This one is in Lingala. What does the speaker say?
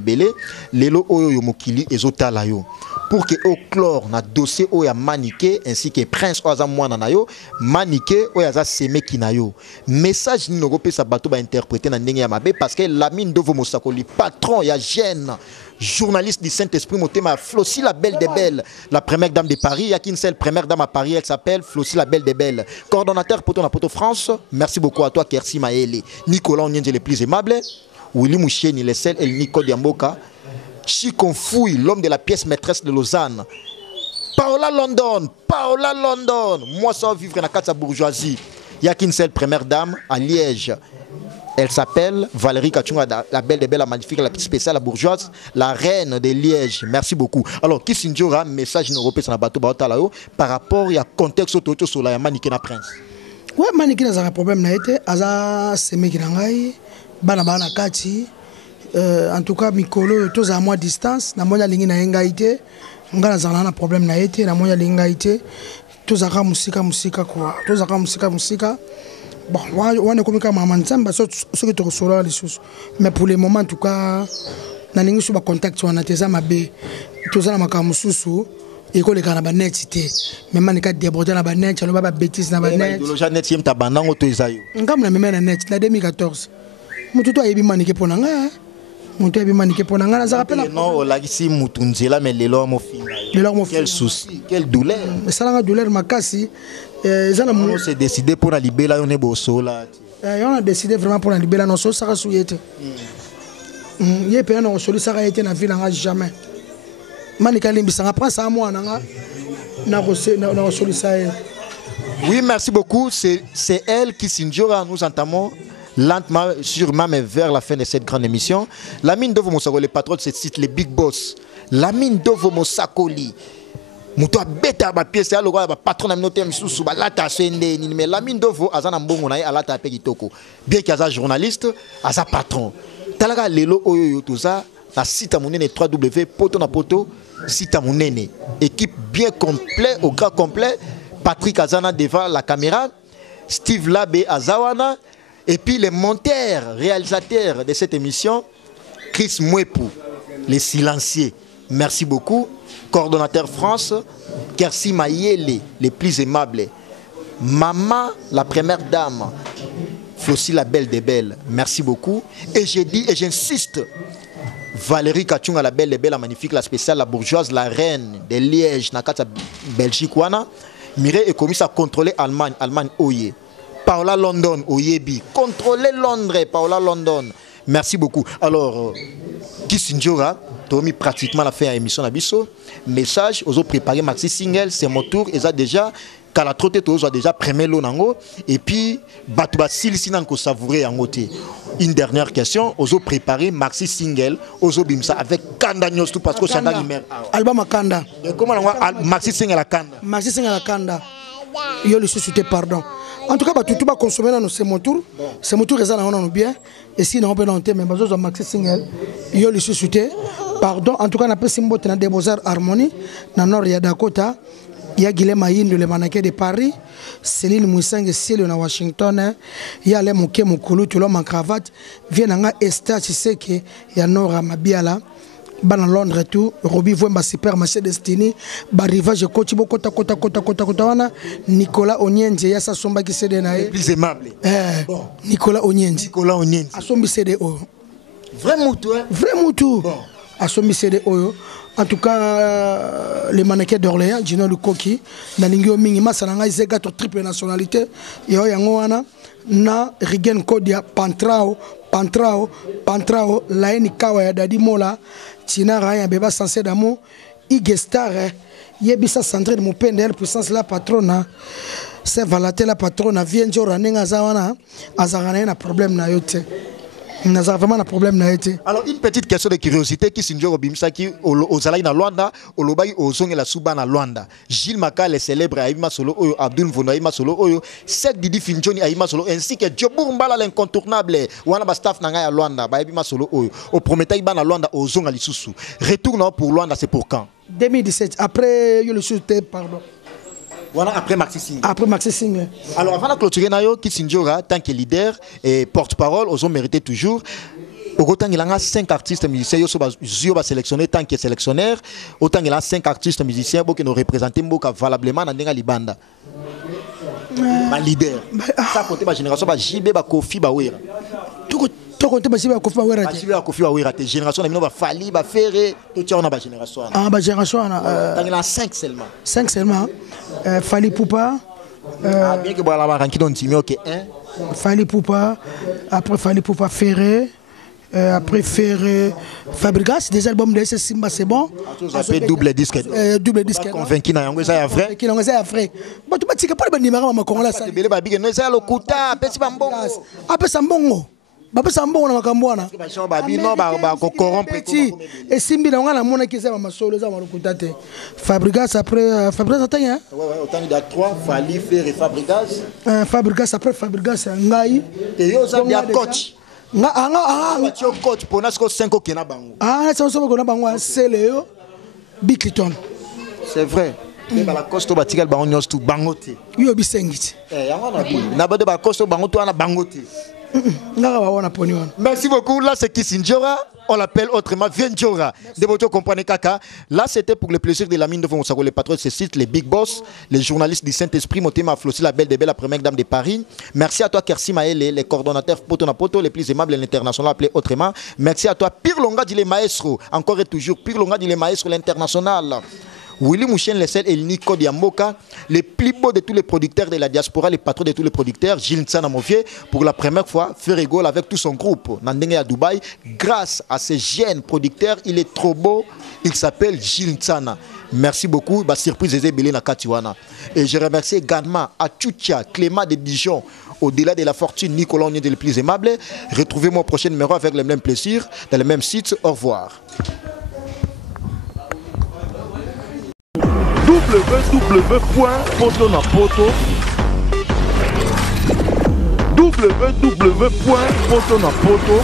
bebele lelo oyo yo mokili ezotala yo pour que au chlore na dossier oya maniqué ainsi que prince oza mwana na yo maniqué oya za semeki na yo message ni noko pesa bato ba interpréter na ndenge ya mabe parce que Lamine Ndovo Mosakoli patron ya jeune journaliste du Saint-Esprit motema Flossie la belle des belles la première dame de Paris il y a qu'une seule première dame à Paris elle s'appelle Flossie la belle des belles coordonnateur Poto na Poto France merci beaucoup à toi Kersi Maele Nicolas Onyenje le plus aimable Willy Moucheni le seul et Nico Diamboka Chikonfoui l'homme de la pièce maîtresse de Lausanne Paola London moi ça vivre dans la bourgeoisie il y a qu'une seule première dame à Liège. Elle s'appelle Valérie Kachunga, la belle des belles, la magnifique, la spéciale, la bourgeoise, la reine de Liège. Merci beaucoup. Alors, qui s'indiora message européen sur la bateau par rapport à contexte autour sur la maniquée na prince. Ouais, maniquée na un problème na été, aza semeki na ngai, bana bana kati. En tout cas, mikolo tous à moi distance, na moya lingi na engaité, ngana zana na problème na été, na moya lingaité, tous à musika quoi, tous à musika. Bon, on est comme maman Nzamba, ce que tu reçois les choses. Mais pour le moment, en tout cas, na ningi suba contact wana teza mabe, tozala makamususu, eko le kana ba net cité. Mais man ka déborder na ba net, no ba bêtise na ba net. Idéologie net yem tabanango to ezayo. Ngam na meme na net na 2014. Mutu to ayebi manike pona nga. Mutu ayebi manike pona nga na za rappel. Non, la gisi mutunzela mais lelo mo finga. Lelo mo quel souci, quelle douleur. Ça la douleur makasi. On s'est décidé pour la libérer, on est beau là. On a décidé vraiment pour la libérer, non, ça sera souillé. Il y a pas un solution, ça a été dans la ville, jamais. Manika Limbi, ça prend ça à moi, oui, merci beaucoup. C'est elle qui s'injure. Nous entamons lentement, sûrement, mais vers la fin de cette grande émission. Lamine Ndovo Mosakoli, le patron de ce site, les Big Boss. Lamine Ndovo Mosakoli. Muto beta ba pièce ya lokola ba patron na minote misusu ba lata sende ni mais Lamine Ndovo azana mbongo na ye alata pe kitoko bien qu'aza journaliste aza patron talaka lelo oyo toza na site monene 3W poto na poto site monene équipe bien complet au grand complet Patrick Azana devant la caméra Steve Labe Azawana et puis les monteurs réalisateurs de cette émission Chris Mwepu les silencieux merci beaucoup. Coordonnateur France, Kersi Mayele, les plus aimables. Maman, la première dame, Flossie la belle des belles. Merci beaucoup. Et j'ai dit, et j'insiste, Valérie Kachunga, la belle des belles, la magnifique, la spéciale, la bourgeoise, la reine de Liège, Nakata Belgique, wana. Mireille est commis à contrôler Allemagne, Allemagne, Oye. Paola London, Oyebi. Contrôler Londres, Paola London. Merci beaucoup. Alors, Kissinjora, tu as mis pratiquement la fin de l'émission Nabiso. Message, aux autres préparés Maxi Single, c'est mon tour. Ils ont déjà, quand la trotte est aux déjà premier lot nango. Et puis, Batouba Silisina ko savourer en côté. Une dernière question, aux autres préparés Maxi Single, aux autres bimsa avec Kanda Nyos tout parce que Chanda Limer. Album Kanda. Comment on Maxi Single à Kanda? Maxi Single à Kanda. Yo le suscité pardon. En tout cas, tout va consommer dans c'est mon tour. C'est mon tour, on a bien. Et si on peut l'enterrer, mais besoin de Maxi Single, il y a le suscité. Pardon, en tout cas, on a pas symbole dans des beaux-arts harmonie. Dans Nord, il y a Dakota, il y a Guilhem Aïn, le mannequin de Paris, Céline Moussang, Ciel à Washington, il y a les Mouké Moukoulou, tout l'homme en cravate, vient dans Esther, tu sais qu'il y a Nord à Mabiala. Dans Londres et tout, Roby Vouemba supermarché Destiny, Barrivage Kotibo Kota wana, Nicolas Onyenje, Yassa Somba qui s'est donné. Plus aimable. Nicolas Onyenje. Nicolas Onyenje. Asombi CD Oyo. Vraiment tout, hein? Vraiment tout. Asombi CD Oyo. En tout cas, les mannequins d'Orléans, Gino Lukoki, Nalingio Minima, Sananga, Zegato triple nationalité, Yo Yangoana, na Rigen Kodia, Pantrao, Laeni Kawa ya Dadi Mola, Tina Raya Beba Sansé d'amour, Igestar, Yebisa Sandrine de Moupende, puissance la patrona, c'est Valate la patrona, vient Jora Nenga Zawana, Azarana, problème na yote. Nous avons vraiment un problème. Alors, une petite question de curiosité qui s'injure au Bimsa qui au Zalaï na Luanda, au Lobaï au Zong et la Souba na Luanda. Gilles Maka, le célèbre Aïma Solo, Abdul Mvono Aïma Solo, Sek Didi Finjoni Aïma Solo, ainsi que Djobour Mbala l'incontournable, Wana Bastaf Nanga à Luanda, Aïma Solo, au Prométhée Ban à Luanda, au Zong à l'Issoussou. Retour pour Luanda, c'est pour quand? 2017, après le soutien, pardon. Voilà, après Maxi Single. Après Maxi Single. Alors, avant de clôturer, Nayo, Kissinjora, tant que leader et porte-parole, ils ont mérité toujours. Autant il a 5 artistes musiciens, il va sélectionner tant qu'il est sélectionnaire. Autant il a 5 artistes musiciens qui nous représentent valablement dans la banda. Ma leader. Ça côté ma génération, JB, Kofi, Bawera. Tout côté ma JB, Kofi, Bawera. JB, Kofi, Bawera. Génération, on a Fali, Ferré, tout ça on a génération. Ah, ma génération. Il a 5 seulement. 5 seulement. Fali Poupa. Bien que voilà, on a ok 1. Fali Poupa. Après Fali Poupa, Ferré. Après Ferré, Fabregas, des albums de Simba, c'est bon. Après double disque. Double disque. Convaincu na yango ça vrai. Qui n'en est vrai. Bah tu m'as pas le numéro ma Congola ça. Belé ba big no ça le kuta, pesi bambongo. Après Sambongo. Ba pesi Sambongo na makambwana. Ba bino ba ko corrompre. Et Simbi na ngana mona ki ça ma solo ça ma kuta te. Fabregas après Fabregas attends hein. Ouais autant il y a 3 Fali Ferré Fabregas. Fabregas après Fabregas Ngai. Et yo ça bien coach. Tu coach pour nous 5 qui na bango. Ah ça on se va bango c'est Léo Bicliton. C'est vrai. Mais la costo batikal bango nyos tout bangote. Yo bisengiti. Yango na bi. Na bade ba costo bango to na bangote. Merci beaucoup. Là, c'est Kisinjora. On l'appelle autrement Vienjora. De votre comprenez Kaka. Là, c'était pour le plaisir de la mine de Fonsago, les patrons de ce site, les big boss, les journalistes du Saint-Esprit, Motema Flossi, la belle des belles, la première dame de Paris. Merci à toi, Kersi Maël, les coordonnateurs Poto na Poto, les plus aimables, l'international appelé autrement. Merci à toi, Pire Longa, dit les maestros. Encore et toujours, Pire Longa, dit les maestros, l'international. Willy Mouchen Lessel et Nico Diamboka, les plus beaux de tous les producteurs de la diaspora, les patrons de tous les producteurs, Gilles Ntsana Movier, pour la première fois, fait rigole avec tout son groupe. Nandenge à Dubaï, grâce à ces jeunes producteurs, il est trop beau, il s'appelle Gilles Ntsana. Merci beaucoup, bah, surprise Ezebele na Katiwana. Et je remercie également à Tchoutia, Clément de Dijon, au-delà de la fortune, Nicolas Ogné de le plus aimable. Retrouvez-moi au prochain numéro avec le même plaisir, dans le même site. Au revoir. www.potonapoto